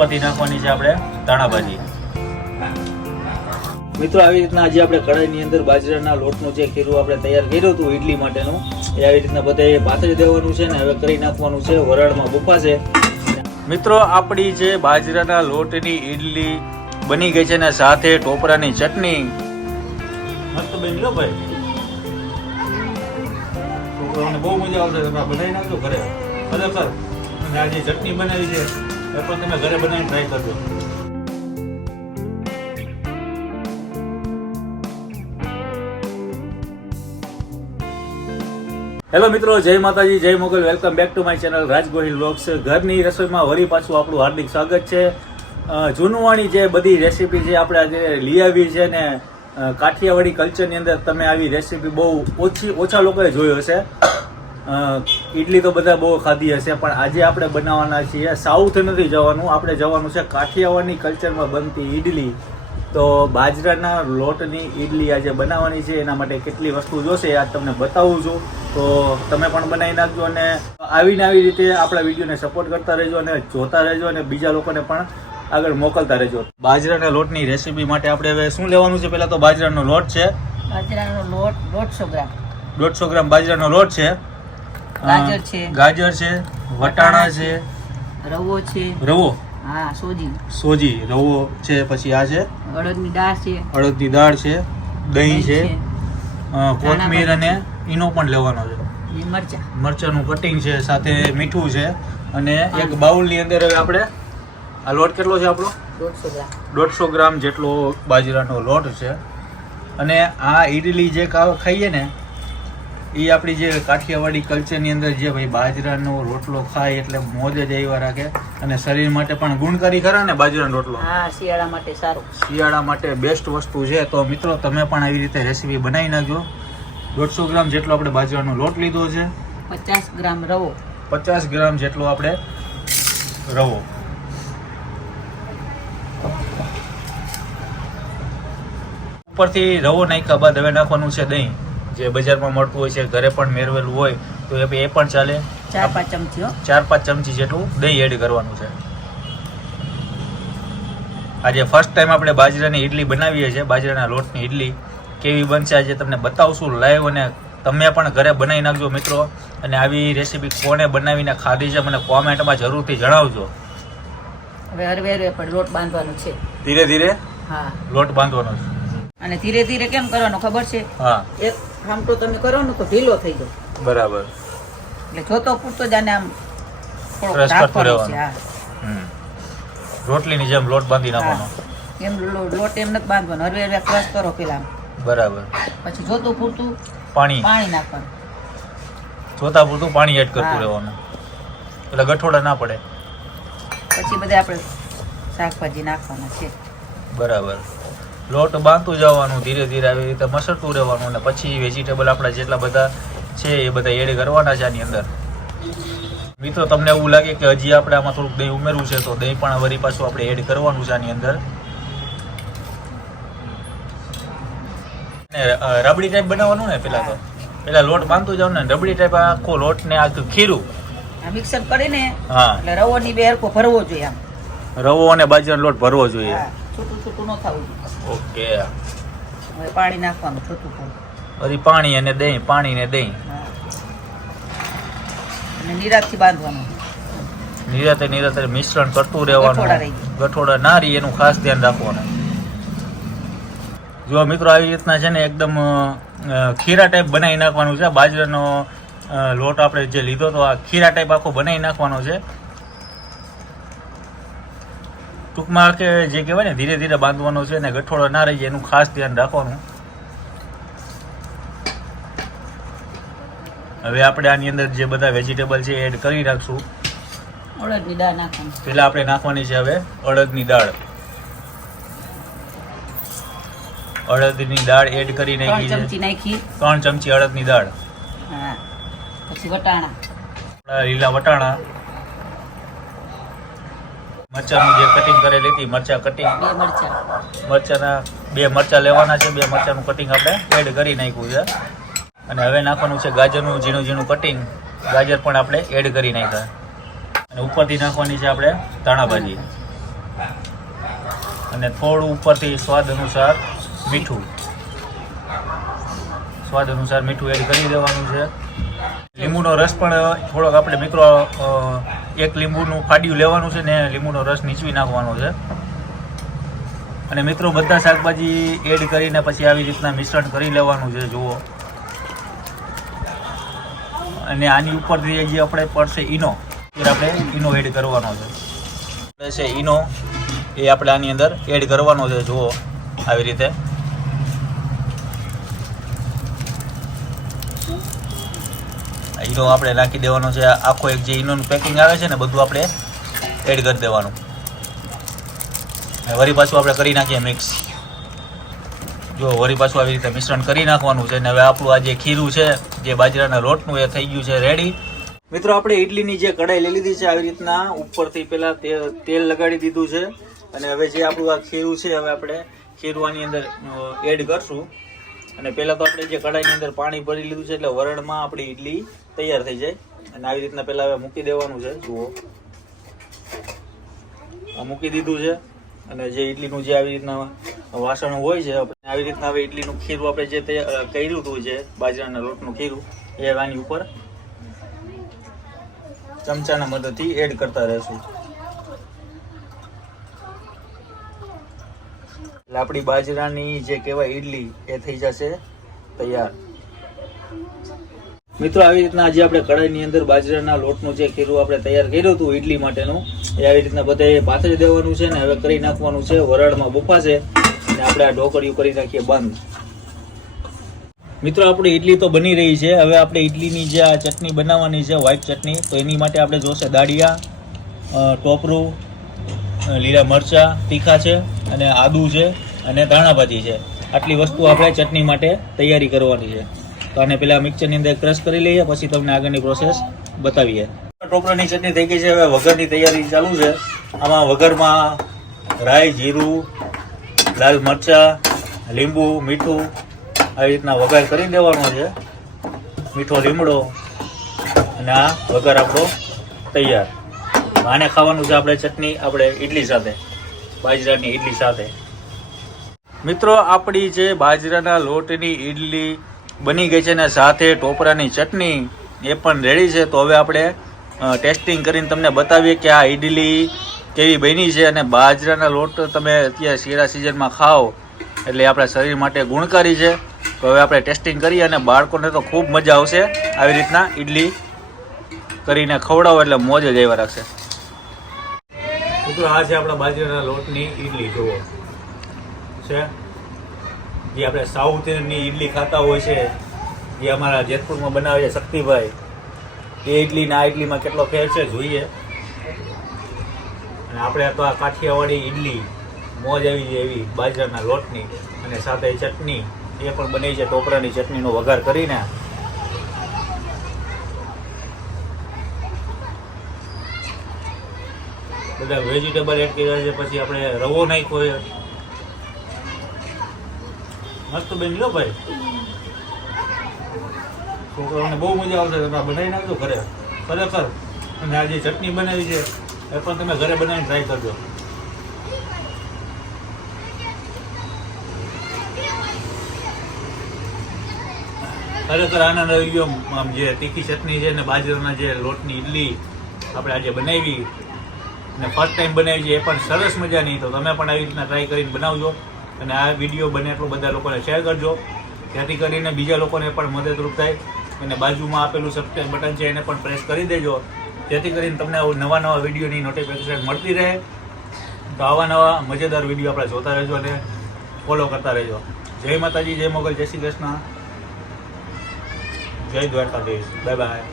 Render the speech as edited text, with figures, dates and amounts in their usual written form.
ઉપરથી નાખવાની છે આપણે ધાણા ભાજી. મિત્રો આવી રીતના આજે આપણે કઢાઈની અંદર બાજરાના લોટનું જે ખીરું આપણે તૈયાર કર્યું હતું ઇડલી માટેનું એ આવી રીતના બધે પાથરી દેવાનું છે ને હવે કરી નાખવાનું છે. વરાળમાં બફાશે. મિત્રો આપણી જે બાજરાના લોટની ઇડલી બની ગઈ છે ને સાથે ટોપરાની ચટણી મસ્ત બની ગયો ભાઈ. છોકરાઓને બહુ મજા આવશે. તમે બનાવી નાખજો ઘરે ખરેખર. અને આ જે ચટણી બનાવી છે એ પણ તમે ઘરે બનાવીને ટ્રાય કરજો. હેલો મિત્રો, જય માતાજી, જય Mogal. Welcome back to my channel Raj Gohil vlogs. ઘરની રસોઈમાં વળી પાછું આપણું હાર્દિક સ્વાગત છે. જૂનવાણી જે બધી રેસીપી જે આપણે આજે લઈ આવી છે ને કાઠિયાવાડી કલ્ચરની અંદર તમે આવી રેસીપી બહુ ઓછા લોકોએ જોઈ હશે. ઇડલી તો બધા બહુ ખાધી હશે, પણ આજે આપણે બનાવવાના છીએ. સાઉથ નથી જવાનું, આપણે જવાનું છે કાઠિયાવાડી કલ્ચરમાં બનતી ઇડલી. તો બાજરાના લોટની ઇડલી આજે બનાવવાની છે. એના માટે કેટલી વસ્તુ જોશે આજ તમને બતાવું છું. તો તમે પણ બનાવી નાખજો અને આવીને આવી રીતે આપણા વિડીયોને સપોર્ટ કરતા રહેજો અને જોતા રહેજો અને બીજા લોકોને પણ આગળ મોકલતા રહેજો. બાજરાના લોટની રેસીપી માટે આપણે હવે શું લેવાનું છે? પહેલા તો બાજરાનો લોટ છે. બાજરાનો લોટ 150 ગ્રામ. 150 ગ્રામ બાજરાનો લોટ છે. ગાજર છે, વટાણા છે, રવો છે. રવો, હા, સોજી રવો છે. પછી આ છે અડદની દાળ છે. અડદની દાળ છે, દહીં છે, કોથમીર અને ઈનો પણ લેવાનો છે. મરચાનું કટિંગ છે, સાથે મીઠું છે અને એક બાઉલની અંદર હવે આપણે આ લોટ કેટલો છે આપણો? 150 ગ્રામ જેટલો બાજરાનો લોટ છે. અને આ ઇડલી જે ખાઈએ ને એ આપણી જે કાઠિયાવાડી કલ્ચરની અંદર જે ભાઈ બાજરાનો રોટલો ખાય એટલે મોજ જ આવ્યા રાખે. અને શરીર માટે પણ ગુણકારી ખરા ને બાજરાનો રોટલો. હા, શિયાળા માટે સારું. શિયાળા માટે બેસ્ટ વસ્તુ છે. તો મિત્રો તમે પણ આવી રીતે રેસીપી બનાવી નાખજો. 150 ગ્રામ જેટલો આપણે બાજરાનો લોટ લીધો છે. 50 ગ્રામ રવો. 50 ગ્રામ જેટલો આપણે રવો. ઉપરથી રવો નાખ્યા બાદ હવે નાખવાનું છે દહીં. જે બજારમાં મળતું હોય છે, ઘરે પણ મેળવેલું હોય તો એ પણ ચાલે. 4-5 ચમચી. 4-5 ચમચી જેટલું દહીં એડ કરવાનું છે. આજે ફર્સ્ટ ટાઈમ આપણે બાજરાની ઇડલી બનાવીએ છીએ. બાજરાના લોટની ઇડલી કેવી બનશે આજે તમને બતાવશું લાઈવ. અને તમે પણ ઘરે બનાવી નાખજો મિત્રો. અને આવી રેસીપી કોને બનાવીને ખાધી છે મને કોમેન્ટમાં જરૂરથી જણાવજો. હવે હરવે પણ લોટ બાંધવાનો છે. ધીરે ધીરે હા, લોટ બાંધવાનો છે. અને ધીરે ધીરે કેમ કરવાનો ખબર છે? હા, એક આમટો તમે કરો ને તો ઢીલો થઈ જાય. બરાબર. એટલે જોતો પૂરતો જ આને આમ પ્રેસ કરતું રહેવાનું. હા, રોટલીની જેમ લોટ બાંધી નાખવાનો. એમ લોટ એમ નથી બાંધવાનો. હરવે ક્રશ કરો પેલા. બરાબર. પછી જોતું પૂરતું પાણી નાખવાનું. જોતા પૂરતું પાણી એડ કરતું રહેવાનું એટલે ગઠોડા ના પડે. પછી બધે આપણે શાકભાજી નાખવાના છે. બરાબર. લોટ બાંધતું જવાનું ધીરે ધીરે આવી રીતે મસળતું રહેવાનું. અને પછી વેજીટેબલ આપણા જેટલા બધા છે એ બધા એડ કરવાના છે આની અંદર. મિત્રો તમને એવું લાગે કે હજી આપણે આમાં થોડુંક દહીં ઉમેરવું છે તો દહીં પણ વળી પાછું આપણે એડ કરવાનું છે આની અંદર. રબડી ટાઈપ બનાવવાનું ને પેલા લોટ બાંધતું જાવ ને રબડી ટાઈપ આખો લોટ ને આખું ખીરું મિક્સર કરીને. હા, એટલે રવો ની બે હરખો ભરવો જોઈએ. આમ રવો અને બાજરાનો લોટ ભરવો જોઈએ. છૂટું ન થવું. ઓકે. હવે પાણી નાખવાનું છૂટું થોડું. પછી પાણી અને દહીં, પાણી ને દહીં. અને નિરાતથી બાંધવાનું. નિરાતે મિશ્રણ કરતું રહેવાનું. ગઠોડા ના રહી એનું ખાસ ધ્યાન રાખવાનું. જો મિત્રો આવી રીતના છે ને એકદમ ખીરા ટાઈપ બનાવી નાખવાનું છે. બાજરાનો લોટ આપણે જે લીધો તો આ ખીરા ટાઈપ આખો બનાવી નાખવાનો છે. ટૂંકમાં કે જે કહેવાય ને ધીરે ધીરે બાંધવાનો છે ને ગઠોડો ના રહી જાય એનું ખાસ ધ્યાન રાખવાનું. હવે આપણે આની અંદર જે બધા વેજીટેબલ છે એડ કરી નાખશું. અડદની દાળ નાખવાની. પેલા આપણે નાખવાની છે હવે અડદની દાળ. અડદની દાળ એડ કરી નાખી છે. 3 ચમચી અડદની દાળ. હા, પછી વટાણા. લીલા વટાણા. મરચાનું જે કટિંગ કરેલી હતી મરચા કટિંગ. 2 મરચા લેવાના છે. 2 મરચાનું કટિંગ આપણે એડ કરી નાખ્યું છે. અને હવે નાખવાનું છે ગાજરનું ઝીણું ઝીણું કટિંગ. ગાજર પણ આપણે એડ કરી નાખ્યા. અને ઉપરથી નાખવાની છે આપણે ધાણા ભાજી. અને થોડું ઉપરથી સ્વાદ અનુસાર મીઠું એડ કરી દેવાનું છે. લીંબુનો રસ પણ થોડોક આપણે મિત્રો એક લીંબુનું ફાડ્યું લેવાનું છે ને લીંબુનો રસ નીચવી નાખવાનો છે. અને મિત્રો બધા શાકભાજી એડ કરીને પછી આવી રીતના મિશ્રણ કરી લેવાનું છે. જુઓ, અને આની ઉપરથી જે આપણે પડશે ઈનો, એ આપણે ઈનો એડ કરવાનો છે. ઈનો એ આપણે આની અંદર એડ કરવાનો છે. જુઓ આવી રીતે ઈનો આપણે નાખી દેવાનો છે. આખો એક જે ઈનોનું પેકિંગ આવે છે ને બધું આપણે એડ કરી દેવાનું. વળી પાછું આપણે કરી નાખીએ મિક્સ. જો વળી પાછું આવી રીતે મિશ્રણ કરી નાખવાનું છે. ને હવે આપણું આ જે ખીરું છે જે બાજરાના લોટનું એ થઈ ગયું છે રેડી. મિત્રો આપણે ઇડલીની જે કઢાઈ લઈ લીધી છે, આવી રીતના ઉપરથી પહેલાં તેલ લગાડી દીધું છે. અને હવે જે આપણું આ ખીરું છે, હવે આપણે ખીરું આની અંદર એડ કરશું. અને પહેલાં તો આપણે જે કઢાઈની અંદર પાણી ભરી લીધું છે એટલે વરણમાં આપણી ઇડલી તૈયાર થઈ જાય. અને આવી રીતના પહેલાં હવે મૂકી દેવાનું છે. જુઓ, આ મૂકી દીધું છે. અને જે ઇડલીનું જે આવી રીતના વાસણ હોય છે, આવી રીતના હવે ઇડલીનું ખીરું આપણે જે કર્યું હતું, જે બાજરાના લોટનું ખીરું, એ આની ઉપર ચમચાના મદદથી એડ કરતા રહેશું. એટલે આપણી બાજરાની જે કહેવાય ઇડલી એ થઈ જશે તૈયાર. મિત્રો આવી રીતના આજે આપણે કઢાઈની અંદર બાજરાના લોટનું જે ખીરું આપણે તૈયાર કર્યું હતું ઇડલી માટેનું, એ આવી રીતના બધે પાથરી દેવાનું છે. ને હવે કરી નાખવાનું છે વરાળમાં બફાશે. અને આપણે આ ઢોકળિયું કરી નાખીએ બંધ. મિત્રો આપણી ઇડલી તો બની રહી છે. હવે આપણે ઇડલીની જે આ ચટણી બનાવવાની છે, વ્હાઈટ ચટણી, તો એની માટે આપણે જોશે દાળિયા, ટોપરું, લીલા મરચાં તીખા છે, અને આદુ છે, અને ધાણાભાજી છે. આટલી વસ્તુ આપણે ચટણી માટે તૈયારી કરવાની છે. તો આને પહેલાં મિક્સરની અંદર ક્રશ કરી લઈએ, પછી તમને આગળની પ્રોસેસ બતાવીએ. ટોપરાની ચટણી થઈ ગઈ છે. હવે વઘારની તૈયારી ચાલુ છે. આમાં વઘારમાં રાઈ, જીરું, લાલ મરચાં, લીંબુ, મીઠું આવી રીતના વઘાર કરી દેવાનો છે. મીઠો લીમડો, અને આ વઘાર આપણો તૈયાર. આને ખાવાનું છે આપણે ચટણી આપણે ઇડલી સાથે, બાજરાની ઇડલી સાથે. મિત્રો આપણી જે બાજરાના લોટની ઇડલી બની ગઈ છે ને સાથે ટોપરાની ચટણી એ પણ રેડી છે. તો હવે આપણે ટેસ્ટિંગ કરીને તમને બતાવીએ કે આ ઇડલી કેવી બની છે. અને બાજરાના લોટ તમે અત્યારે શિયાળા સિઝનમાં ખાઓ એટલે આપણા શરીર માટે ગુણકારી છે. તો હવે આપણે ટેસ્ટિંગ કરીએ, અને બાળકોને તો ખૂબ મજા આવશે. આવી રીતના ઇડલી કરીને ખવડાવો એટલે મોજ જ આવ્યા રાખશે. મિત્રો આ છે આપણા બાજરાના લોટની ઇડલી. જુઓ છે જે આપણે સાઉથની ઇડલી ખાતા હોય છે, જે અમારા જેતપુરમાં બનાવે છે શક્તિભાઈ, એ ઇડલીના આ ઇડલીમાં કેટલો ફેર છે જોઈએ. અને આપણે તો આ કાઠિયાવાડી ઇડલી મોજ આવી જાય એવી બાજરાના લોટની, અને સાથે ચટણી એ પણ બની છે ટોપરાની ચટણીનો વઘાર કરીને. બધા વેજીટેબલ એડ કર્યા છે, પછી આપણે રવો નાખ્યો છે. મસ્ત બની લો ભાઈ, છોકરાઓને બહુ મજા આવશે. તમે બનાવી નાખજો ઘરે ખરેખર. અને આ જે ચટણી બનાવી છે એ પણ તમે ઘરે બનાવીને ટ્રાય કરજો. ખરેખર આનંદ આવી ગયો. આમ જે તીખી ચટણી છે ને બાજરાના જે લોટની ઇડલી આપણે આજે બનાવી, અને ફર્સ્ટ ટાઈમ બનાવી છે, એ પણ સરસ મજાની. તો તમે પણ આવી રીતના ટ્રાય કરીને બનાવજો. અને આ વિડીયો બને એટલું બધા લોકોને શેર કરજો, જેથી કરીને બીજા લોકોને પણ મદદરૂપ થાય. અને બાજુમાં આપેલું સબસ્ક્રાઈબ બટન છે એને પણ પ્રેસ કરી દેજો, જેથી કરીને તમને નવા નવા વિડીયોની નોટિફિકેશન મળતી રહે. તો આવા નવા મજેદાર વિડીયો આપણે જોતા રહેજો અને ફોલો કરતા રહેજો. જય માતાજી, જય મોગલ, જય શ્રી કૃષ્ણ, જય દ્વારકાધીશ. Bye bye.